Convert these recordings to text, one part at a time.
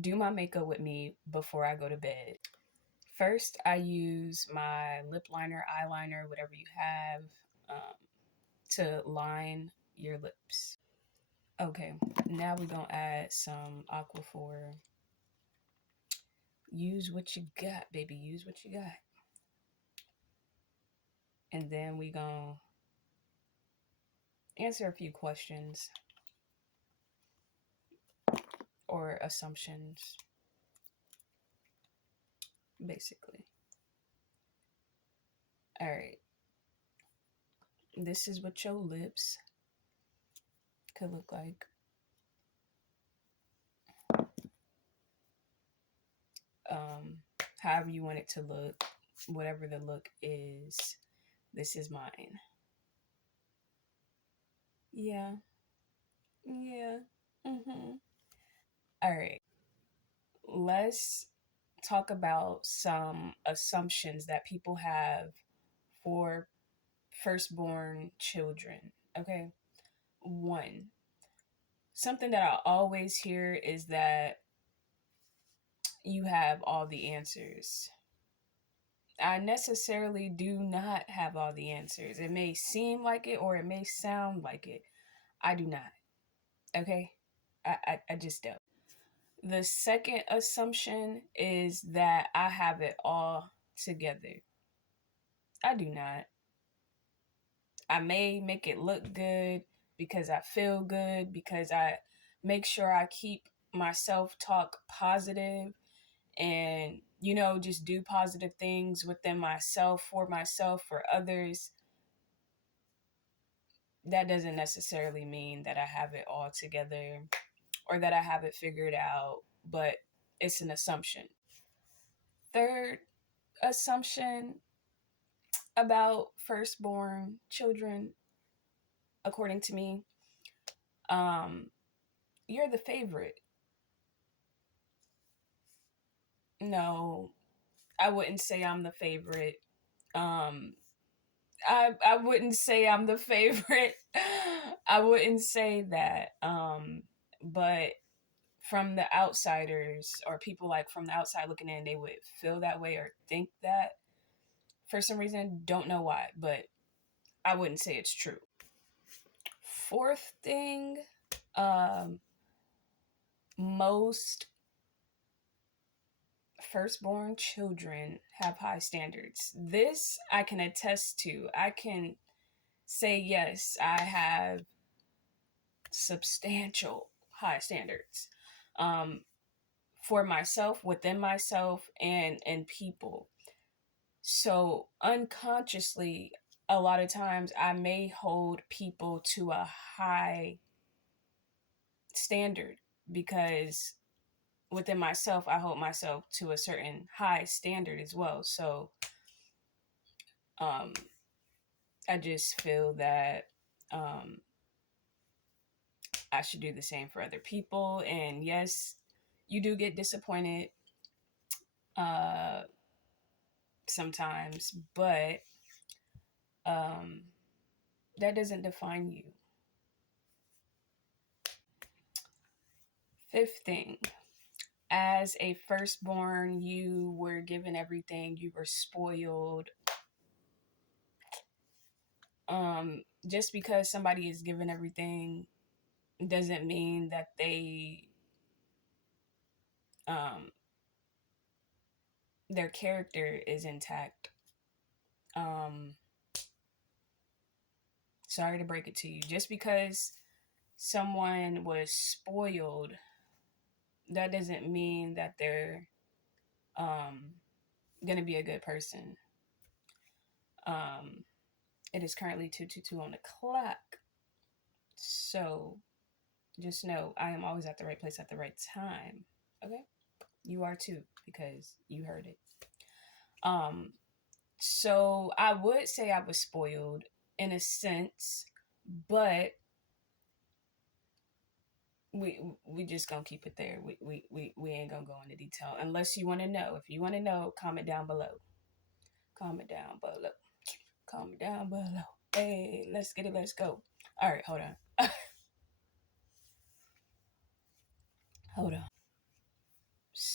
do my makeup with me before I go to bed. First, I use my lip liner, eyeliner, whatever you have, um, to line your lips. Okay, now we're gonna add some Aquaphor. Use what you got, baby. Use what you got. And then we gonna answer a few questions or assumptions, basically. All right. This is what your lips could look like. Um, However you want it to look, whatever the look is, this is mine. Yeah. Yeah. Mm-hmm. All right. Let's talk about some assumptions that people have for firstborn children. Okay. One, something that I always hear is that you have all the answers. I necessarily do not have all the answers. It may seem like it or it may sound like it. I do not. Okay? I just don't. The second assumption is that I have it all together. I do not. I may make it look good because I feel good, because I make sure I keep my self talk positive and, just do positive things within myself, for others. That doesn't necessarily mean that I have it all together or that I have it figured out, but it's an assumption. Third assumption about firstborn children, according to me, um, you're the favorite. No, I wouldn't say I'm the favorite. Um, I wouldn't say I'm the favorite. I wouldn't say that. But from the outsiders or people like from the outside looking in, they would feel that way or think that for some reason. Don't know why, but I wouldn't say it's true. Fourth thing, um, most firstborn children have high standards. This I can attest to. I can say, yes, I have substantial high standards, um, for myself, within myself, and people. So unconsciously, a lot of times I may hold people to a high standard because within myself, I hold myself to a certain high standard as well. So um, I just feel that um, I should do the same for other people. And yes, you do get disappointed uh, sometimes, but um, that doesn't define you. Fifth thing, as a firstborn, you were given everything, you were spoiled. Just because somebody is given everything doesn't mean that um, their character is intact. Um, Sorry to break it to you. Just because someone was spoiled, that doesn't mean that they're um, gonna be a good person. Um, it is currently 2:22 on the clock, so just know I am always at the right place at the right time. Okay, you are too because you heard it. Um, so I would say I was spoiled in a sense, but we just gonna keep it there. We ain't gonna go into detail unless you want to know. If you want to know, comment down below. Comment down below. Comment down below. Hey, let's get it. Let's go. All right, hold on. Hold on.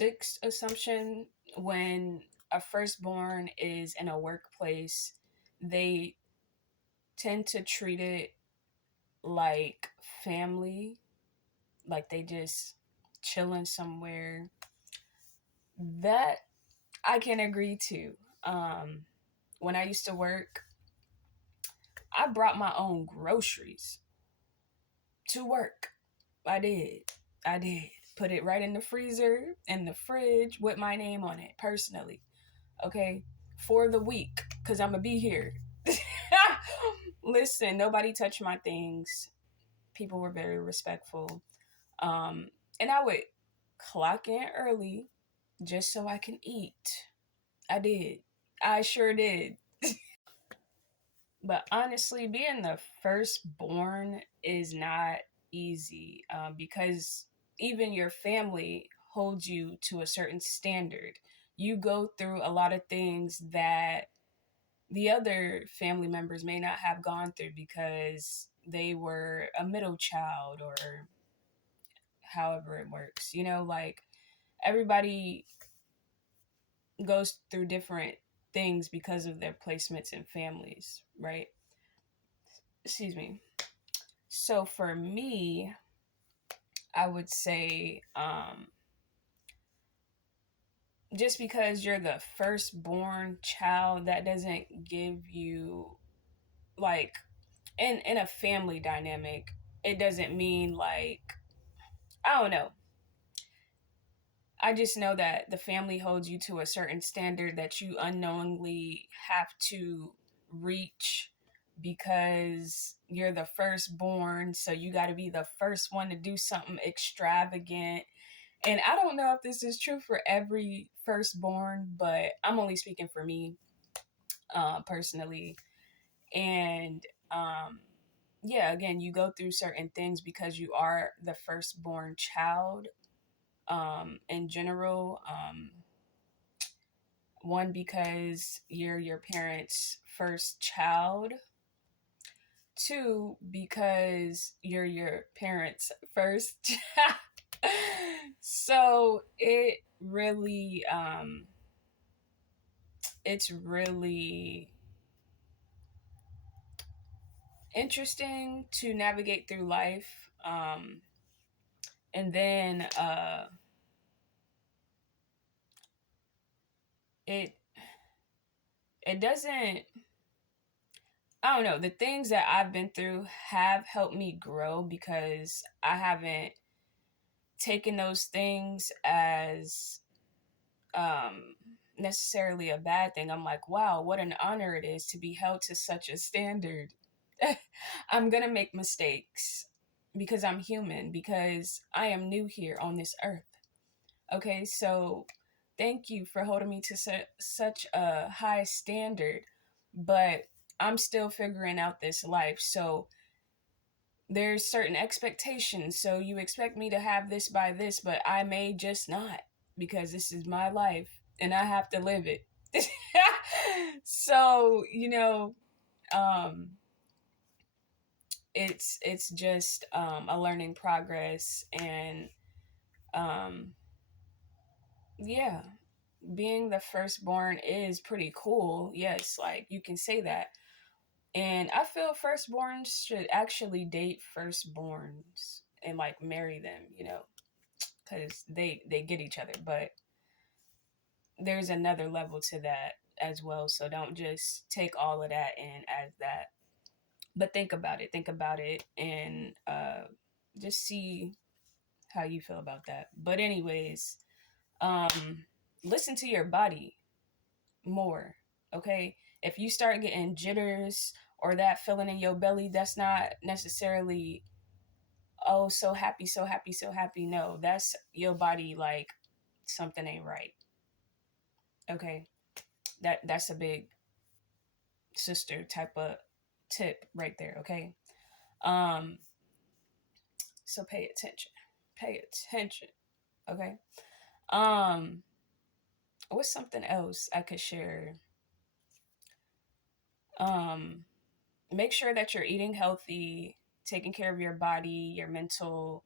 sixth assumption, when a firstborn is in a workplace, they tend to treat it like family, like they just chilling somewhere. That I can agree to. Um, when I used to work, I brought my own groceries to work. I did. I did. Put it right in the freezer, in the fridge with my name on it personally. Okay. For the week, because I'm going to be here. Listen, nobody touched my things. People were very respectful. Um, and I would clock in early just so I can eat. I did. I sure did. But honestly, being the firstborn is not easy, because even your family holds you to a certain standard. You go through a lot of things that the other family members may not have gone through because they were a middle child or however it works. Like everybody goes through different things because of their placements in families, right? Excuse me. So for me, I would say, just because you're the firstborn child, that doesn't give you, like, in a family dynamic, it doesn't mean, like, I don't know. I just know that the family holds you to a certain standard that you unknowingly have to reach because you're the firstborn. So you got to be the first one to do something extravagant. And I don't know if this is true for every firstborn, but I'm only speaking for me, personally. And yeah, again, you go through certain things because you are the firstborn child. In general, one, because you're your parents' first child. Two, because you're your parents' first child. So it's really interesting to navigate through life. And then it it doesn't, I don't know, the things that I've been through have helped me grow because I haven't taken those things as um necessarily a bad thing. I'm like, wow, what an honor it is to be held to such a standard. I'm gonna make mistakes because I'm human, because I am new here on this earth. Okay, so thank you for holding me to such a high standard, but I'm still figuring out this life. So there's certain expectations. So you expect me to have this by this, but I may just not, because this is my life and I have to live it. So, um, it's just a learning progress. And um, yeah, being the firstborn is pretty cool. Yes, like you can say that. And I feel firstborns should actually date firstborns and like marry them, because they get each other. But there's another level to that as well. So don't just take all of that in as that. But think about it. Think about it, and just see how you feel about that. But anyways, um, listen to your body more. Okay, if you start getting jitters or that feeling in your belly, that's not necessarily, oh, so happy, so happy, so happy. No, that's your body, like something ain't right. Okay, that's a big sister type of tip right there. Okay, um, so pay attention. Pay attention. Okay. Um, what's something else I could share? Um, make sure that you're eating healthy, taking care of your body, your mental